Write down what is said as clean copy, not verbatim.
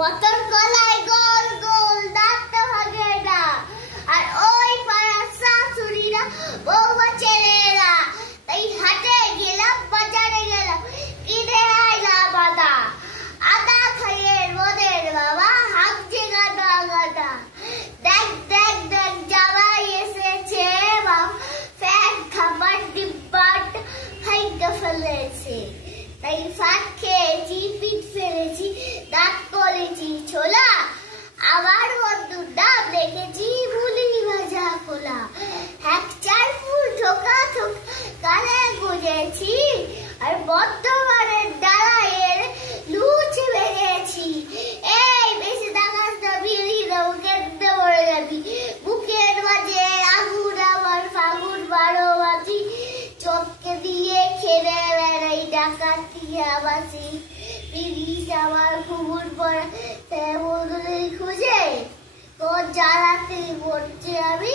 বোতল গলায় গোল গোল দাঁতটা ভাগে না, আর ওই পাড়ার শাশুড়িরা বউয়া ছেলেরা, তাই হাটে গেলাম বাজারে গেলাম কিনে আইলাম আদা। আদা খাইয়ে রোদের বাবা হাঁকছে গাদা গাদা। দেখ দেখ দেখ জামাই এসেছে, ফ্যান খাবার ডিব্বাটা ভাইগা ফেলেছে। তাই ফাঁক খেয়েছি, পিঠ ফেলেছি, দাঁত করেছি ছোলা। আবার বন্ধুর নাম রেখেছি বুলি ভাজা খোলা। এক চার ফুল ঠোকা ঠোকা গালে গুঁজেছি, আর বর্ধমানের ডালায়ের লুচি ভেজেছি। এই বেশি দেখাস না, বিড়ি দেবো, কেন্দ্রে মরে যাবি। বুকের মাঝে আগুন আমার ফাগুন 12 বাজি, চোখকে দিয়ে খেলে বেড়াই ডাকাতিয়া বাসি। পিরিচ আমার ঘুমুর পড়া বদলে খুঁজে, তোর জ্বালাতে মরছি আমি।